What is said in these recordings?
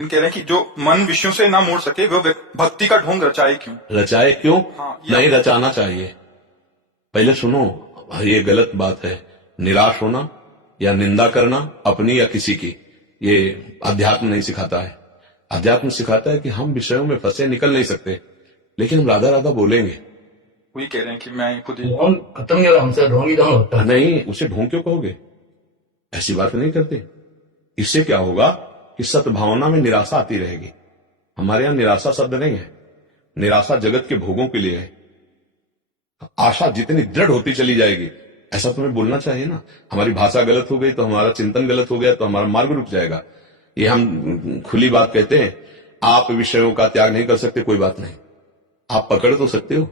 कह रहे हैं कि जो मन विषयों से ना मोड़ सके वह भक्ति का ढोंग रचाए क्यों? रचाए क्यों? हाँ, नहीं रचाना चाहिए। पहले सुनो, ये गलत बात है। निराश होना या निंदा करना अपनी या किसी की, ये अध्यात्म नहीं सिखाता है। अध्यात्म सिखाता है कि हम विषयों में फंसे निकल नहीं सकते, लेकिन हम राधा राधा बोलेंगे। वही कह रहे हैं कि मैं खुद ही ढोंग खत्म नहीं होगा हमसे, ढोंग ही ढोंग होता है। नहीं, उसे ढोंग क्यों कहोगे? ऐसी बात नहीं करते। इससे क्या होगा कि सद्भावना में निराशा आती रहेगी। हमारे यहां निराशा शब्द नहीं है। निराशा जगत के भोगों के लिए है। आशा जितनी दृढ़ होती चली जाएगी, ऐसा तुम्हें बोलना चाहिए ना। हमारी भाषा गलत हो गई तो हमारा चिंतन गलत हो गया तो हमारा मार्ग रुक जाएगा। ये हम खुली बात कहते हैं। आप विषयों का त्याग नहीं कर सकते, कोई बात नहीं। आप पकड़ तो सकते हो,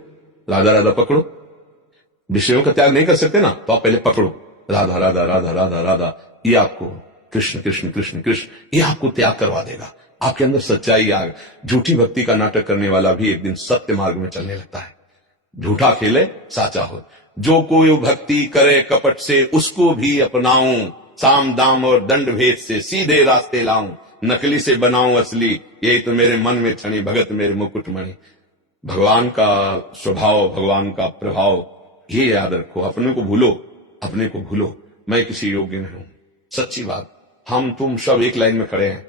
राधा राधा पकड़ो। विषयों का त्याग नहीं कर सकते ना, तो आप पहले पकड़ो राधा राधा राधा राधा राधा। ये आपको कृष्ण कृष्ण कृष्ण कृष्ण, ये आपको त्याग करवा देगा। आपके अंदर सच्चाई आ। झूठी भक्ति का नाटक करने वाला भी एक दिन सत्य मार्ग में चलने लगता है। झूठा खेले साचा हो। जो कोई भक्ति करे कपट से, उसको भी अपनाऊं। साम दाम और दंड भेद से सीधे रास्ते लाऊं। नकली से बनाऊं असली, यही तो मेरे मन में छणी भगत मेरे मुकुटमणि। भगवान का स्वभाव, भगवान का प्रभाव, ये याद रखो। अपने को भूलो, अपने को भूलो। मैं किसी योग्य नहीं हूं। सच्ची बात, हम तुम सब एक लाइन में खड़े हैं।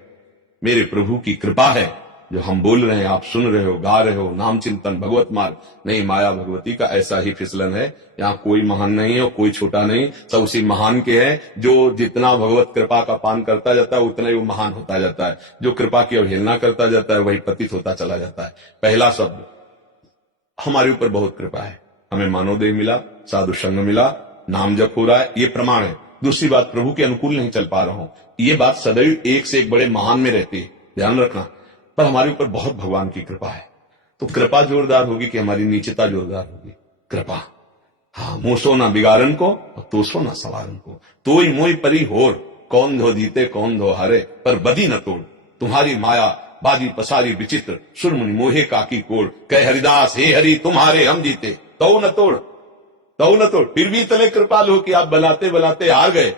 मेरे प्रभु की कृपा है जो हम बोल रहे हैं, आप सुन रहे हो, गा रहे हो। नाम चिंतन भगवत मार्ग नहीं, माया भगवती का ऐसा ही फिसलन है। यहाँ कोई महान नहीं है और कोई छोटा नहीं, सब उसी महान के हैं। जो जितना भगवत कृपा का पान करता जाता है उतना ही वो महान होता जाता है। जो कृपा की अवहेलना करता जाता है वही पतित होता चला जाता है। पहला शब्द, हमारे ऊपर बहुत कृपा है। हमें मानवदेह मिला, साधु संग मिला, नाम जप हो रहा है, ये प्रमाण है। दूसरी बात, प्रभु के अनुकूल नहीं चल पा रहा हूं, ये बात सदैव एक से एक बड़े महान में रहती है, ध्यान रखना। पर हमारे ऊपर बहुत भगवान की कृपा है। तो कृपा जोरदार होगी कि हमारी नीचता जोरदार होगी? कृपा। हाँ, मोसो ना बिगाड़न को और तोसो ना सवारन को। तो ही मोई परी होर, कौन धो जीते कौन धो हारे, पर बदी न तोड़। तुम्हारी माया बाजी पसारी विचित्र, सुरमुनि मोहे काकी कोड़। कह हरिदास हे हरि तुम्हारे हम जीते, तो न तोड़, तो न तोड़। फिर भी इतने कृपालु हो कि आप बलाते बलाते हार गए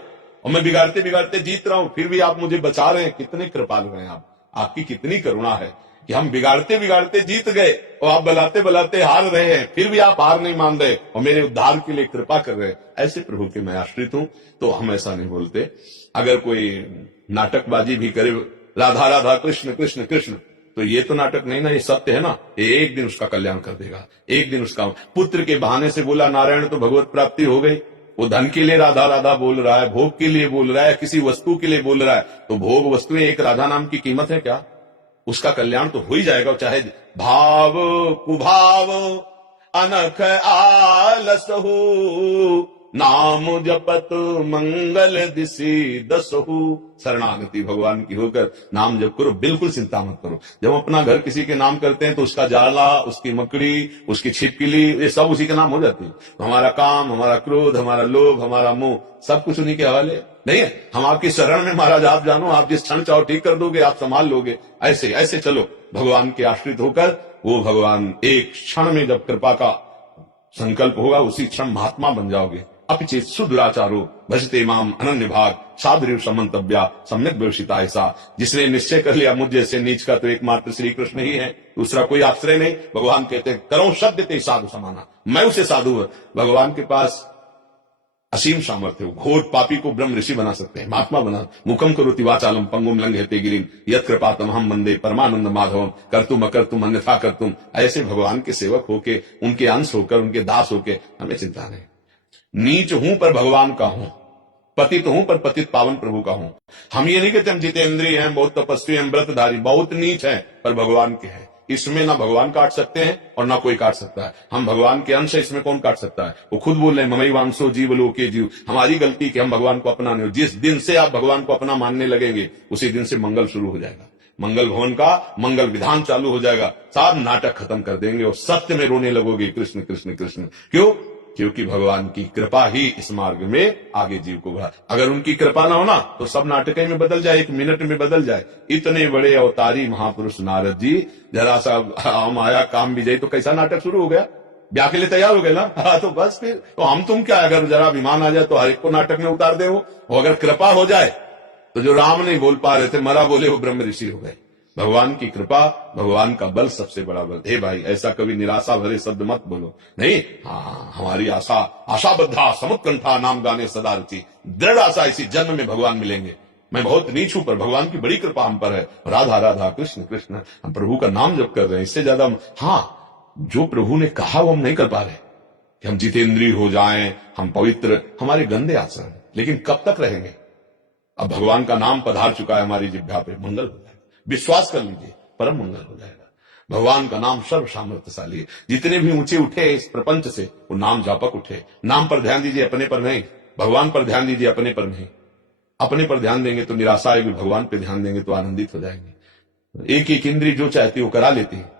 और मैं बिगाड़ते बिगाड़ते जीत रहा हूं, फिर भी आप मुझे बचा रहे हैं। कितने कृपालु हैं आप, आपकी कितनी करुणा है कि हम बिगाड़ते बिगाड़ते जीत गए और आप बलाते बलाते हार रहे हैं, फिर भी आप हार नहीं मान रहे और मेरे उद्धार के लिए कृपा कर रहे हैं। ऐसे प्रभु के मैं आश्रित हूं, तो हम ऐसा नहीं बोलते। अगर कोई नाटकबाजी भी करे, राधा राधा कृष्ण कृष्ण कृष्ण, तो ये तो नाटक नहीं ना, ये सत्य है ना। एक दिन उसका कल्याण कर देगा। एक दिन उसका पुत्र के बहाने से बोला नारायण तो भगवत प्राप्ति हो गई। वो धन के लिए राधा राधा बोल रहा है, भोग के लिए बोल रहा है, किसी वस्तु के लिए बोल रहा है, तो भोग वस्तुएं एक राधा नाम की कीमत है क्या? उसका कल्याण तो हो ही जाएगा। चाहे भाव कुभाव अनख आलस हो, नाम जपत मंगल दिशि दसहु। शरणागति भगवान की होकर नाम जप करो, बिल्कुल चिंता मत करो। जब अपना घर किसी के नाम करते हैं तो उसका जाला, उसकी मकड़ी, उसकी छिपकली, ये सब उसी के नाम हो जाती है। तो हमारा काम, हमारा क्रोध, हमारा लोभ, हमारा मोह, सब कुछ उन्हीं के हवाले नहीं है। हम आपकी शरण में महाराज, आप जानो, आप जिस क्षण चाहो ठीक कर दोगे, आप संभाल लोगे। ऐसे ऐसे चलो भगवान के आश्रित होकर। वो भगवान एक क्षण में जब कृपा का संकल्प होगा, उसी क्षण महात्मा बन जाओगे। अपिचेत सुदुराचारो भजते माम अनन्य भाग, साधुरिव समंतव्या सम्यक व्यवसिता ऐसा। जिसने निश्चय कर लिया मुझ जैसे नीच का तो एकमात्र श्री कृष्ण ही है, दूसरा कोई आश्रय नहीं। भगवान कहते हैं करो सद्य ते साधु समाना, मैं उसे साधु हूं। भगवान के पास असीम सामर्थ्य हो। घोर पापी को ब्रह्म ऋषि बना सकते हैं, महात्मा बना। मुखम करोति वाचालम पंगुम लंघयते गिरिम यत् कृपातम हम वंदे परमानंद माधवम कर्तुम अकर्तुम अन्यथा कर्तुम। ऐसे भगवान के सेवक होके, उनके अंश होकर, उनके दास होके हमें चिंता नहीं। नीच हूं पर भगवान का हूं, पतित हूं पर पतित पावन प्रभु का हूं। हम ये नहीं कहते हम जितेंद्रिय हैं, बहुत तपस्वी हैं, व्रतधारी, बहुत नीच हैं, पर भगवान के हैं। इसमें ना भगवान काट सकते हैं और ना कोई काट सकता है। हम भगवान के अंश है, इसमें कौन काट सकता है? वो खुद बोल रहे हैं ममई वांसो जीव लोके जीव। हमारी गलती कि हम भगवान को अपना नहीं। जिस दिन से आप भगवान को अपना मानने लगेंगे, उसी दिन से मंगल शुरू हो जाएगा। मंगल भवन का मंगल विधान चालू हो जाएगा। सब नाटक खत्म कर देंगे और सत्य में रोने लगोगे कृष्ण कृष्ण कृष्ण। क्यों? क्योंकि भगवान की कृपा ही इस मार्ग में आगे जीव को बढ़ा। अगर उनकी कृपा ना होना तो सब नाटक में बदल जाए, एक मिनट में बदल जाए। इतने बड़े अवतारी महापुरुष नारद जी जरा सा हम आया काम विजय, तो कैसा नाटक शुरू हो गया। ब्याह के लिए तैयार हो गए ना, तो बस फिर तो हम तुम क्या, अगर जरा विमान आ जाए तो हर एक को नाटक में उतार दे। वो अगर कृपा हो जाए तो जो राम नहीं बोल पा रहे थे, मरा बोले वो ब्रह्म ऋषि हो गए। भगवान की कृपा, भगवान का बल सबसे बड़ा बल। हे भाई, ऐसा कभी निराशा भरे शब्द मत बोलो। नहीं, हाँ, हमारी आशा, आशाबद्धा समुत्कंठा नाम गाने सदा रची। दृढ़ आशा, इसी जन्म में भगवान मिलेंगे। मैं बहुत नीच हूं, पर भगवान की बड़ी कृपा हम पर है। राधा राधा कृष्ण कृष्ण, हम प्रभु का नाम जप कर रहे हैं। इससे ज्यादा हाँ, जो प्रभु ने कहा वो हम नहीं कर पा रहे कि हम जितेंद्रिय हो जाएं, हम पवित्र, हमारे गंदे आचरण। लेकिन कब तक रहेंगे? अब भगवान का नाम पधार चुका है हमारी जिह्वा पे, मंगल हो जाएगा। विश्वास कर लीजिए, परम मंगल हो जाएगा। भगवान का नाम सर्व सामर्थ्यशाली है। जितने भी ऊंचे उठे इस प्रपंच से, वो नाम जापक उठे। नाम पर ध्यान दीजिए, अपने पर नहीं। भगवान पर ध्यान दीजिए, अपने पर नहीं। अपने पर ध्यान देंगे तो निराशा आएगी, भगवान पे ध्यान देंगे तो आनंदित हो जाएंगे। एक एक इंद्रिय जो चाहती है वो करा लेती है।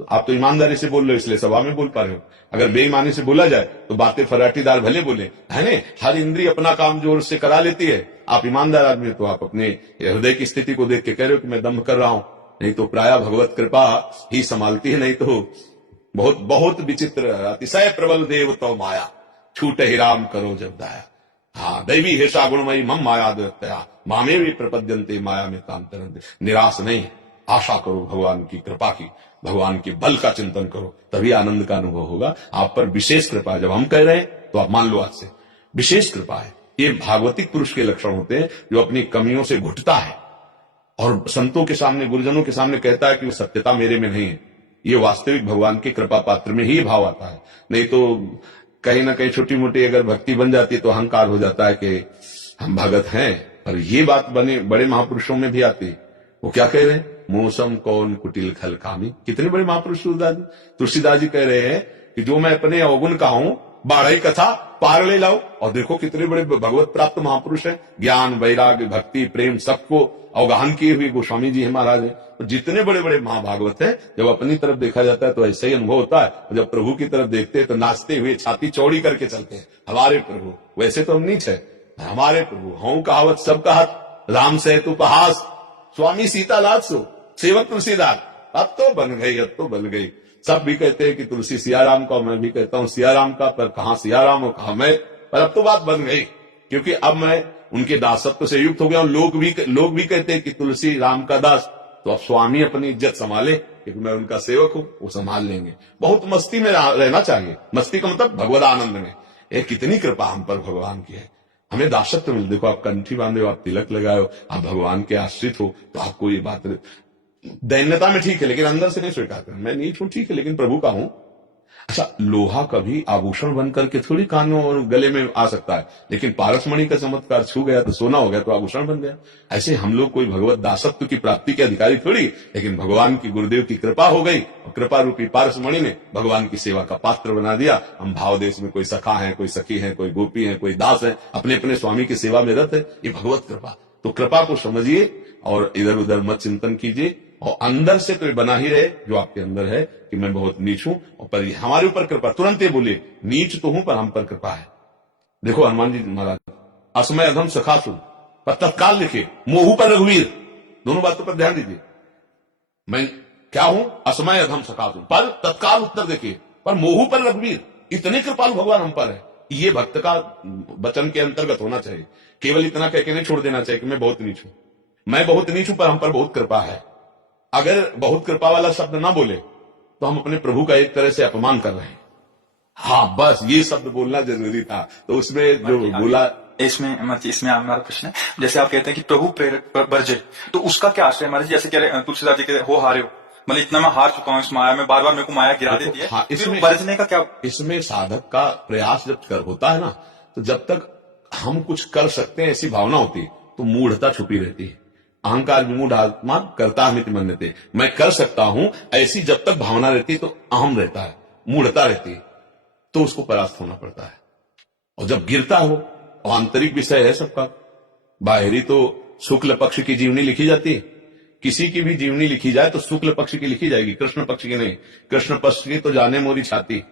तो आप तो ईमानदारी से बोल रहे हो, इसलिए सभा में बोल पा रहे हो। अगर बेईमानी से बोला जाए तो बातें फराटीदार भले बोले, है ने, हर इंद्रिय अपना काम जोर से करा लेती है। आप ईमानदार आदमी हो तो आप अपने हृदय की स्थिति को देख के कह रहे हो कि मैं दम्भ कर रहा हूं। नहीं तो प्राय भगवत कृपा ही संभालती है। नहीं तो बहुत बहुत विचित्र, अतिशय प्रबल देव तो माया, छूट ही राम करो जब दाया। हाँ, दैवी हेषा गुणमयी मम माया दया, मामे भी प्रपद्यंते माया में काम तरंते। निराश नहीं, आशा करो भगवान की कृपा की, भगवान के बल का चिंतन करो, तभी आनंद का अनुभव होगा। आप पर विशेष कृपा है। जब हम कह रहे हैं तो आप मान लो आज से विशेष कृपा है। ये भागवतिक पुरुष के लक्षण होते हैं, जो अपनी कमियों से घुटता है और संतों के सामने, गुरुजनों के सामने कहता है कि वो सत्यता मेरे में नहीं है। ये वास्तविक भगवान के कृपा पात्र में ही भाव आता है। नहीं तो कहीं ना कहीं छोटी मोटी अगर भक्ति बन जाती है तो अहंकार हो जाता है कि हम भगत हैं। पर ये बात बने बड़े महापुरुषों में भी आती है। वो क्या कह रहे हैं? मौसम कौन कुटिल खल कामी। कितने बड़े महापुरुष तुलसीदास जी कह रहे हैं कि जो मैं अपने अवगुण का हूं, बारह कथा पार ले लाओ। और देखो कितने बड़े भगवत प्राप्त महापुरुष हैं। ज्ञान, वैराग्य, भक्ति, प्रेम सबको अवगाहन किए हुए गोस्वामी जी हैं, महाराज हैं। तो जितने बड़े बड़े महाभागवत हैं, जब अपनी तरफ देखा जाता है तो ऐसा ही अनुभव होता है। और जब प्रभु की तरफ देखते हैं तो नाचते हुए छाती चौड़ी करके चलते हैं, हमारे प्रभु। वैसे तो हम नीच है, हमारे प्रभु। हूं कहावत सब कहत, राम से तू उपहास, स्वामी सीता लाज सो, सेवक तुलसीदास। अब तो बन गई, अब तो बन गई। सब भी कहते हैं कि तुलसी सियाराम का, मैं भी कहता हूं सियाराम का, पर कहां सियाराम हो कहां मैं। पर अब तो बात बन गई, क्योंकि अब मैं उनके दासत्व से युक्त हो गया हूं। लोग भी कहते हैं कि तुलसी राम का दास। तो अब स्वामी अपनी इज्जत संभाले, क्योंकि मैं उनका सेवक हूं, वो संभाल लेंगे। बहुत मस्ती में रहना चाहिए। मस्ती का मतलब भगवद आनंद में। ये कितनी कृपा हम पर भगवान की है। हमें दासत्व मिल, देखो आप कंठी बांधे हो, आप तिलक लगाए हो, आप भगवान के आश्रित हो, तो आपको ये बात दैन्यता में ठीक है, लेकिन अंदर से नहीं स्वीकार करना। मैं नीच हूं ठीक है, लेकिन प्रभु का हूं। अच्छा, लोहा कभी आभूषण बन करके थोड़ी कानों और गले में आ सकता है, लेकिन पारसमणि का चमत्कार छू गया तो सोना हो गया, तो आभूषण बन गया। ऐसे हम लोग कोई भगवत दासत्व की प्राप्ति के अधिकारी थोड़ी, लेकिन भगवान की, गुरुदेव की कृपा हो गई और कृपा रूपी पारसमणि ने भगवान की सेवा का पात्र बना दिया। हम भाव देश में कोई सखा है, कोई सखी है, कोई गोपी है, कोई दास है, अपने अपने स्वामी की सेवा में रत है। ये भगवत कृपा। तो कृपा को समझिए और इधर उधर मत चिंतन कीजिए, और अंदर से तो बना ही रहे जो आपके अंदर है कि मैं बहुत नीच हूं, और पर हमारे ऊपर कृपा। तुरंत ये बोलिए, नीच तो हूं पर हम पर कृपा है। देखो हनुमान जी महाराज, असमय अधम सखासु, पर तत्काल लिखे मोहू पर रघुवीर। दोनों बातों पर ध्यान दीजिए। मैं क्या हूं? असमय अधम सखासु, पर तत्काल उत्तर देखिए, पर मोहू पर रघुवीर। इतने कृपालु भगवान हम पर है। ये भक्त का वचन के अंतर्गत होना चाहिए। केवल इतना कह के नहीं छोड़ देना चाहिए कि मैं बहुत नीच हूं। मैं बहुत नीच हूं पर हम पर बहुत कृपा है। अगर बहुत कृपा वाला शब्द ना बोले तो हम अपने प्रभु का एक तरह से अपमान कर रहे हैं। हाँ, बस ये शब्द बोलना जरूरी था। तो उसमें जो बोला, इसमें हमारा प्रश्न है, जैसे आप कहते हैं कि प्रभु प्रेरक बरजे, तो उसका क्या आश्रय हमारे? जैसे कह रहे तुलसीदास जी के हो हारे हो, मतलब इतना मैं हार चुका हूं इस माया में, बार बार मेरे को माया गिरा देती है। हाँ, इसमें बरजने का क्या? इसमें साधक का प्रयास जब होता है ना, तो जब तक हम कुछ कर सकते हैं ऐसी भावना होती है तो मूढ़ता छुपी रहती है। अहंकार विमूढ़ आत्मा करता हमिति मन्यते, मैं कर सकता हूं ऐसी जब तक भावना रहती है तो अहम रहता है, मूढ़ता रहती है, तो उसको परास्त होना पड़ता है। और जब गिरता हो, और आंतरिक विषय है सबका, बाहरी तो शुक्ल पक्ष की जीवनी लिखी जाती है। किसी की भी जीवनी लिखी जाए तो शुक्ल पक्ष की लिखी जाएगी, कृष्ण पक्ष की नहीं। कृष्ण पक्ष की तो जाने मोरी छाती।